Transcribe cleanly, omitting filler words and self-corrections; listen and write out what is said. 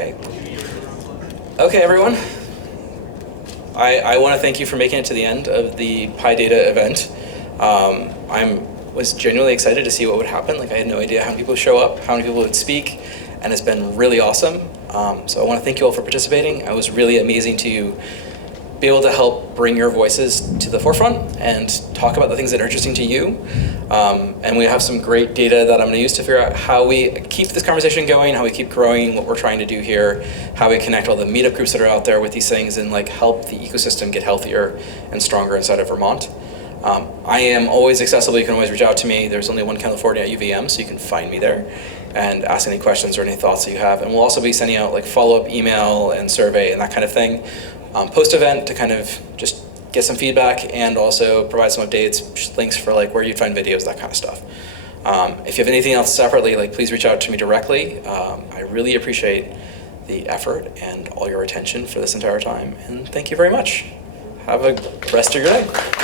Okay. Okay, everyone. I want to thank you for making it to the end of the PyData event. I was genuinely excited to see what would happen. Like, I had no idea how many people would show up, how many people would speak, and it's been really awesome. So I want to thank you all for participating. It was really amazing to be able to help bring your voices to the forefront and talk about the things that are interesting to you. And we have some great data that I'm going to use to figure out how we keep this conversation going, how we keep growing what we're trying to do here, how we connect all the meetup groups that are out there with these things, and like help the ecosystem get healthier and stronger inside of Vermont. I am always accessible. You can always reach out to me. There's only one California at UVM, so you can find me there and ask any questions or any thoughts that you have. And we'll also be sending out like follow-up email and survey and that kind of thing post-event to kind of just get some feedback and also provide some updates, links for like where you'd find videos, that kind of stuff. If you have anything else separately, like please reach out to me directly. I really appreciate the effort and all your attention for this entire time. And thank you very much. Have a rest of your day.